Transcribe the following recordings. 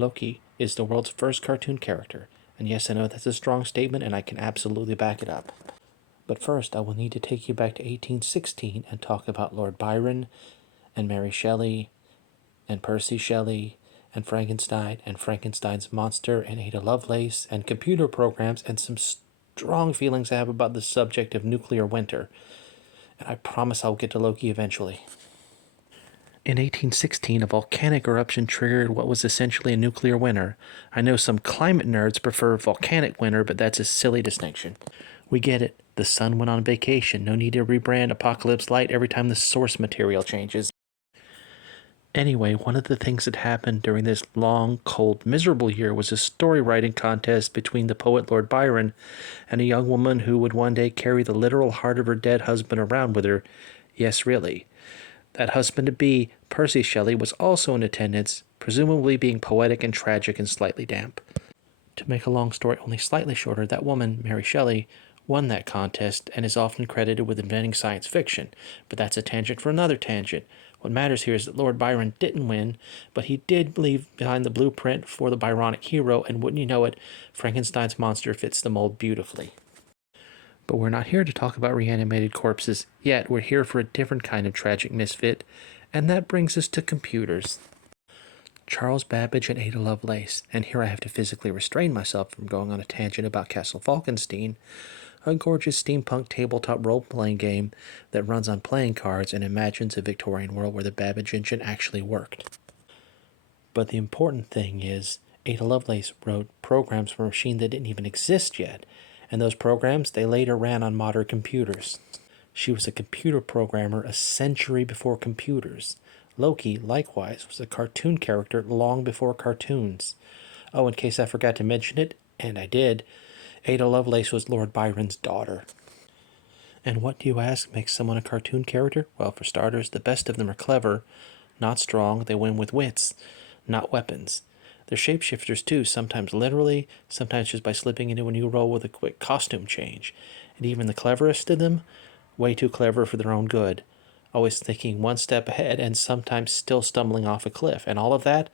Loki is the world's first cartoon character, and yes, I know that's a strong statement and I can absolutely back it up. But first, I will need to take you back to 1816 and talk about Lord Byron and Mary Shelley and Percy Shelley and Frankenstein's monster and Ada Lovelace and computer programs and some strong feelings I have about the subject of nuclear winter. And I promise I'll get to Loki eventually. In 1816, a volcanic eruption triggered what was essentially a nuclear winter. I know some climate nerds prefer volcanic winter, but that's a silly distinction. We get it. The sun went on vacation. No need to rebrand Apocalypse Light every time the source material changes. Anyway, one of the things that happened during this long, cold, miserable year was a story writing contest between the poet Lord Byron and a young woman who would one day carry the literal heart of her dead husband around with her. Yes, really. That husband-to-be, Percy Shelley, was also in attendance, presumably being poetic and tragic and slightly damp. To make a long story only slightly shorter, that woman, Mary Shelley, won that contest and is often credited with inventing science fiction. But that's a tangent for another tangent. What matters here is that Lord Byron didn't win, but he did leave behind the blueprint for the Byronic hero, and wouldn't you know it, Frankenstein's monster fits the mold beautifully. But we're not here to talk about reanimated corpses yet. We're here for a different kind of tragic misfit, and that brings us to computers. Charles Babbage and Ada Lovelace, and here I have to physically restrain myself from going on a tangent about Castle Falkenstein, a gorgeous steampunk tabletop role-playing game that runs on playing cards and imagines a Victorian world where the Babbage engine actually worked. But the important thing is, Ada Lovelace wrote programs for a machine that didn't even exist yet, and those programs, they later ran on modern computers. She was a computer programmer a century before computers. Loki, likewise, was a cartoon character long before cartoons. Oh, in case I forgot to mention it, and I did, Ada Lovelace was Lord Byron's daughter. And what, do you ask, makes someone a cartoon character? Well, for starters, the best of them are clever, not strong, they win with wits, not weapons. They're shapeshifters too, sometimes literally, sometimes just by slipping into a new role with a quick costume change. And even the cleverest of them, way too clever for their own good, always thinking one step ahead and sometimes still stumbling off a cliff. And all of that,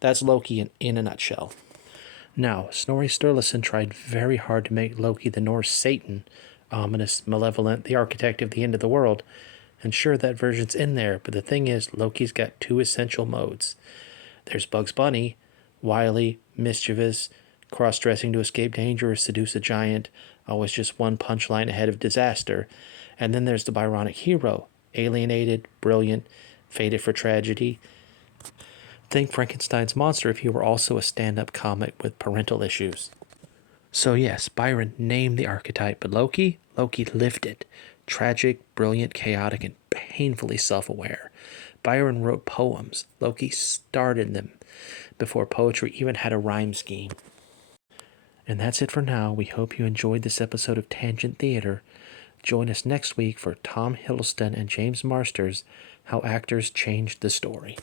that's Loki in a nutshell. Now, Snorri Sturluson tried very hard to make Loki the Norse Satan, ominous, malevolent, the architect of the end of the world. And sure, that version's in there, but the thing is, Loki's got two essential modes. There's Bugs Bunny, wily, mischievous, cross-dressing to escape danger or seduce a giant, always just one punchline ahead of disaster. And then there's the Byronic hero, alienated, brilliant, fated for tragedy. Think Frankenstein's monster if he were also a stand-up comic with parental issues. So yes, Byron named the archetype, but Loki lived it. Tragic, brilliant, chaotic, and painfully self-aware. Byron wrote poems. Loki started them before poetry even had a rhyme scheme. And that's it for now. We hope you enjoyed this episode of Tangent Theater. Join us next week for Tom Hiddleston and James Marsters, How Actors Changed the Story.